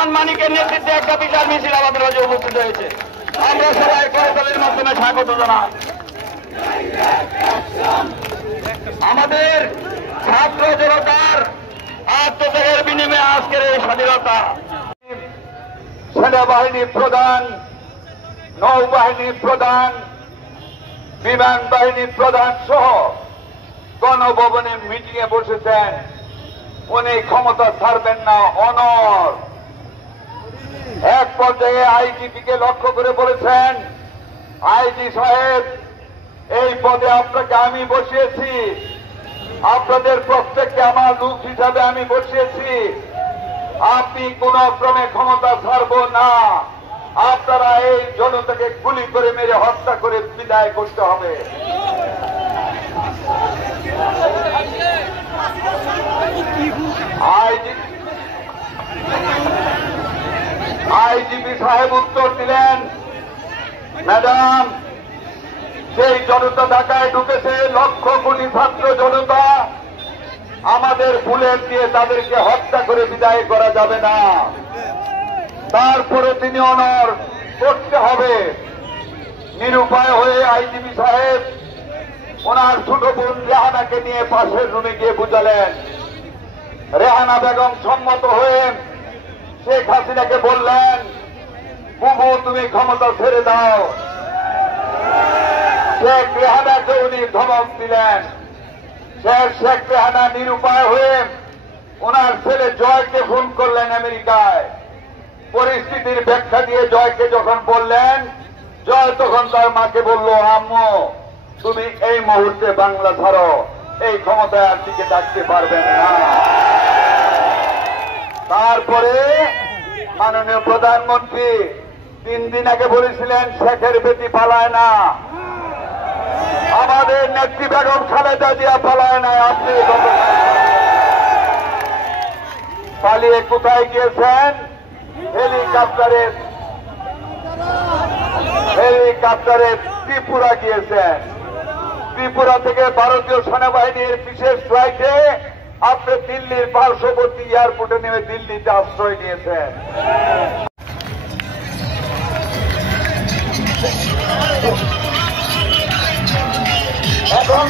রহমান মানিকের নেতৃত্বে একটা বিশাল মিছিল আমাদের মাঝে উপস্থিত হয়েছে। আমরা সবাই করতালির মাধ্যমে স্বাগত জানাই। আমাদের ছাত্র জনতার আত্মত্যাগের বিনিময়ে আজকের এই স্বাধীনতা। সেনাবাহিনী প্রধান, নৌবাহিনী প্রধান, বিমান বাহিনী প্রধান সহ গণভবনে মিটিং এ বসেছেন। উনি ক্ষমতা ছাড়বেন না, অনর। এক পর্যায়ে আইজিপিকে লক্ষ্য করে বলেছেন, আইজি সাহেব, এই পদে আপনাকে আমি বসিয়েছি, আপনাদের প্রত্যেককে আমার লোক হিসাবে আমি বসিয়েছি, আপনি কোন ক্রমে ক্ষমতা ছাড়ব না, আপনারা এই জনতাকে গুলি করে মেরে হত্যা করে বিদায় করতে হবে। আইজিপি সাহেব উত্তর দিলেন, ম্যাডাম, সেই জনতা ঢাকায় ঢুকেছে, লক্ষ কোটি ছাত্র জনতা, আমাদের বুলেট দিয়ে তাদেরকে হত্যা করে বিদায় করা যাবে না। তারপরে তিনি অনর করতে হবে। নিরুপায় হয়ে আইজিপি সাহেব ওনার ছোট বোন রেহানাকে নিয়ে পাশের রুমে গিয়ে বুঝালেন। রেহানা বেগম সম্মত হয়ে শেখ হাসিনাকে বললেন, বুবু তুমি ক্ষমতা ছেড়ে দাও। শেখ রেহানাকে উনি ধমক দিলেন। শেখ রেহানা নিরুপায় হয়ে ওনার ছেলে জয়কে ফোন করলেন আমেরিকায়। পরিস্থিতির ব্যাখ্যা দিয়ে জয়কে যখন বললেন, জয় তখন তার মাকে বলল, আম্মু তুমি এই মুহূর্তে বাংলা ছাড়ো, এই ক্ষমতায় আর টিকে থাকতে পারবেন না। তারপরে মাননীয় প্রধানমন্ত্রী 3 দিন আগে বলেছিলেন শেখের বেটি পালায় না, আমাদের নেত্রী বেগম খালেদা জিয়া পালায় না। আপনি পালিয়ে কোথায় গিয়েছেন? হেলিকপ্টারে ত্রিপুরা গিয়েছেন। ত্রিপুরা থেকে ভারতীয় সেনাবাহিনীর বিশেষ ফ্লাইটে আপনি দিল্লির পার্শ্ববর্তী এয়ারপোর্টে নেমে দিল্লিতে আশ্রয় নিয়েছেন। এখন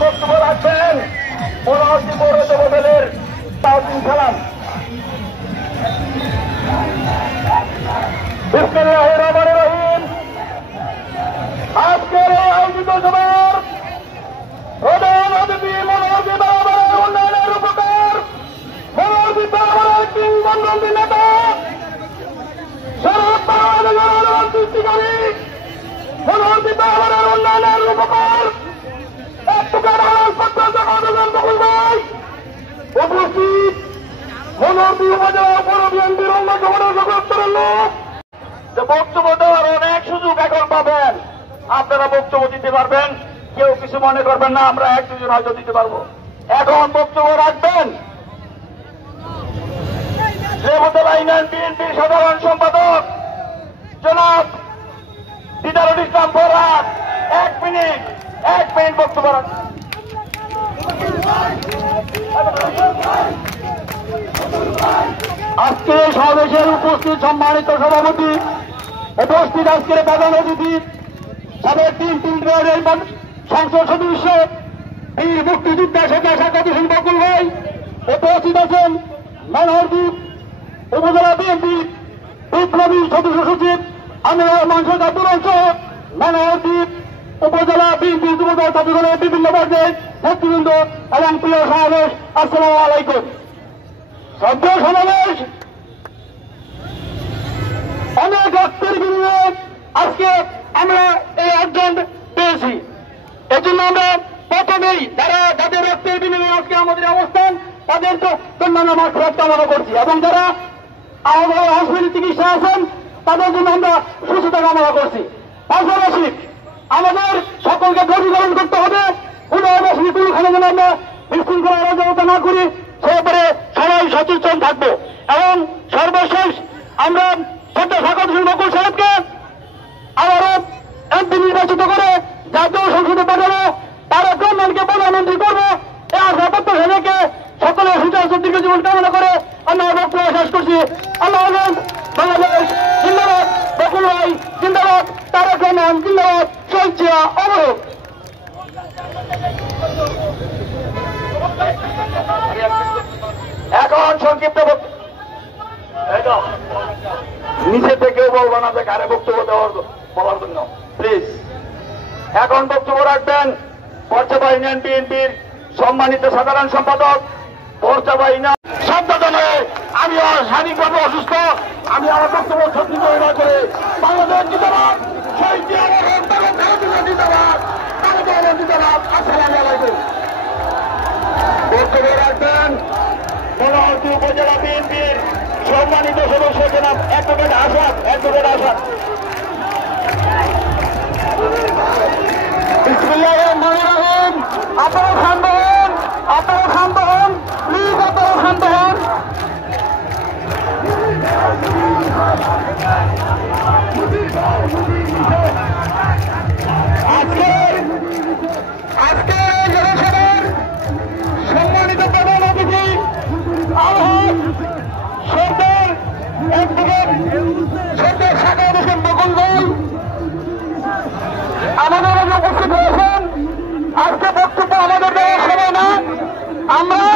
বক্তব্য রাখবেন মোটামুটি পৌর যুবদলের তাওসিন সালাম। বিসমিল্লাহির রহমানির রহিম। আজকের এই আয়োজিত সভার প্রধান অতিথি মনোহরজি বরাবরের উন্নয়নের উপকার, মনোহরজি বরাবরের কিংবদন্তি নেতা, সারা বাংলাদেশের আলোড়ন সৃষ্টিকারী মনোহরজি বরাবরের উন্নয়নের উপকার উপস্থিত মনোহরজি উপজেলা পৌর বিএনপির অন্য সংগঠনের লোক। যে বক্তব্য দেওয়ার অনেক সুযোগ এখন পাবেন, আপনারা বক্তব্য দিতে পারবেন, কেউ কিছু মনে করবেন না, আমরা 1-2 জন হয়তো দিতে পারবো। এখন বক্তব্য রাখবেন উপজেলা ইউনিয়ন বিএনপির সাধারণ সম্পাদক জনাব দিদারুল ইসলাম ফরহাদ। 1 মিনিট বক্তব্য রাখবেন। আজকে সমাবেশের উপস্থিত সম্মানিত সভাপতি, উপস্থিত আজকের প্রধান অতিথি, সাবেক 3 ওয়ার্ডের সংসদ সদস্য বীর মুক্তিযোদ্ধা শেখ সাকাত হোসেন বকুল ভাই, উপস্থিত আছেন মনোহরজি উপজেলা বিএনপি বিপ্লবী সদস্য সচিব আমিনুর রহমান শেখ আব্দুল সহ মনোহরজি উপজেলা বিএনপি যুবদল ছাত্রদলের বিভিন্ন পর্যায়ে নেতৃবৃন্দ এবং প্রিয় সমাবেশ, আসসালামু আলাইকুম। সভ্য সমাবেশ অনেক রক্তের বিনিময়ে আজকে আমরা এই অর্জন পেয়েছি। এজন্য আমরা প্রথমেই যাদের রক্তের বিনিময়ে আজকে আমাদের অবস্থান, তাদের জন্য আমরা সুরক্ষা কামনা করছি এবং যারা আমাদের হসপিটাল চিকিৎসা আছেন তাদের জন্য আমরা সুস্থতা কামনা করছি। পাশাপাশি আমাদের সকলকে ধৈর্য করতে হবে, কোনখানে যেন আমরা বিশৃঙ্খলা অরাজকতা না করি, সে ব্যাপারে সবাই সচেতন থাকবো। এবং সর্বশেষ আমরা শ্রদ্ধা সাকাত হোসেন বকুল সাহেবকে আবারও এমপি নির্বাচিত করে জাতীয় সংসদে পাঠাবো। তারা গভর্নমেন্টকে বলে প্রধানমন্ত্রী করবো এই আশা প্রত্যাশা রেখে সকলের সুচার দীর্ঘ জীবন কামনা করে আমি আমার বক্তব্য শেষ করছি। আল্লাহ হাফেজ। বাংলাদেশ জিন্দাবাদ, বকুল ভাই জিন্দাবাদ, তারেক রহমান জিন্দাবাদ, শহীদ জিয়া অমর। এখন সংক্ষিপ্ত নিচে থেকেও বলবো না যে কারে বক্তব্য বলার জন্য, প্লিজ। এখন বক্তব্য রাখবেন পর্যাবা ইউনিয়ন বিএনপির সম্মানিত সাধারণ সম্পাদক পর্যাবা ইউনিয়ন সম্পাদনে। আমি শারীরিকভাবে অসুস্থ, আমি আমার বক্তব্য সত্যি করে বাংলাদেশ জিন্দাবাদ, শহীদ জিয়া জিন্দাবাদ, জিন্দাবাদ। আসসালামু আলাইকুম। বক্তব্য রাখবেন মনোহরদী উপজেলা বিএনপির সম্মানিত সদস্য জনাব অ্যাডভোকেট আসাদ। বিসমিল্লাহির রহমানির রহিম। আপনারা শান্ত হন, প্লিজ আপনারা শান্ত হন। আজকে জনসভার সম্মানিত প্রধান অতিথি আলহাজ সরকার অ্যাডভোকেট সরকার সাকাওয়াত হোসেন বকুল ভাই আমাদের মাঝে উপস্থিত হয়েছেন। আজকে বক্তব্য আমাদের দেওয়ার সময় না, আমরা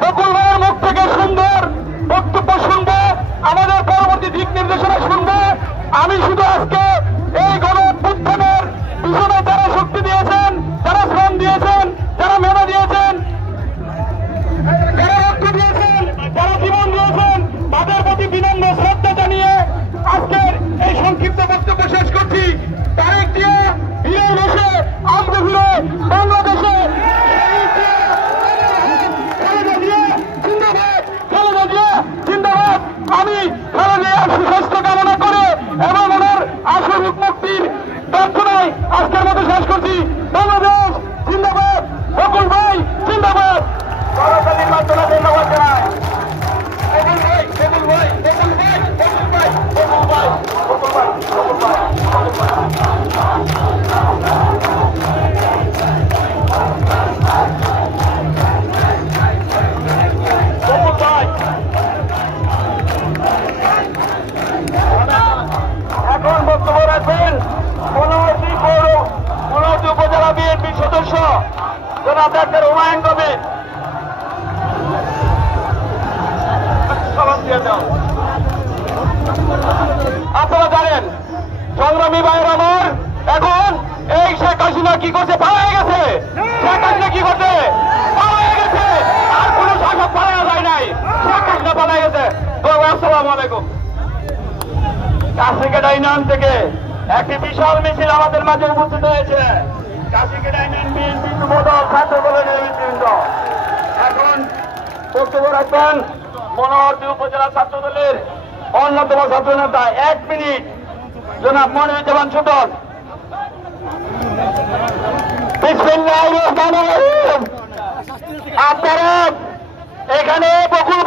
বকুল ভাইয়ের মুখ থেকে সুন্দর বক্তব্য শুনবো, আমাদের পরবর্তী দিক নির্দেশনা শুনবো। আমি শুধু আজকে এই গণ অভ্যুত্থানের পিছনে যারা শক্তি দিয়েছেন, যারা শ্রম দিয়েছেন, যারা মেধা দিয়েছেন, যারা রক্ত দিয়েছেন, যারা জীবন দিয়েছেন, তাদের প্রতি বিনম্র শ্রদ্ধা জানিয়ে আজকের এই সংক্ষিপ্ত বক্তব্য শেষ করছি। তারেক জিয়া হিরে বসে আমরে ফিরে বাংলাদেশে জিন্দাবাদ। আমি খালেদার সুস্বাস্থ্য কামনা করে এবং ওনার আশীর্বাদ মুক্তির প্রার্থনায় আজকের মতো শেষ করছি। বাংলাদেশ জিন্দাবাদ, বকুল ভাই জিন্দাবাদ। ধন্যবাদ জানাই। এখন বক্তব্য রাখবেন মনোহরদী উপজেলা বিএনপির সদস্য জনাব ডাক্তার হুমায়ুন কবির। আপনারা জানেন সংগ্রামী ভাইয়ের আমার, এখন এই শেখ হাসিনা কি করছে? পালায় গেছে। শেখ হাসিনা কি করছে? পালায় গেছে। আর কোন শাসক পালানো যায় নাই, শেখ হাসিনা পালায় গেছে। আসসালামু আলাইকুম। কাশিকেটা ইউনিয়ন থেকে একটি বিশাল মিছিল আমাদের মাঝে উপস্থিত হয়েছে। কাশিকেটা ইউনিয়ন বিএনপি যুবদল ছাত্র দলের নেতৃবৃন্দ। এখন বক্তব্য রাখবেন মনোহরদী উপজেলা ছাত্র দলের অন্যতম ছাত্র নেতা 1 মিনিট জনাব মনিরুজ্জামান ছোটন। বিসমিল্লাহির রহমানির রহিম। আপনারা এখানে বকুল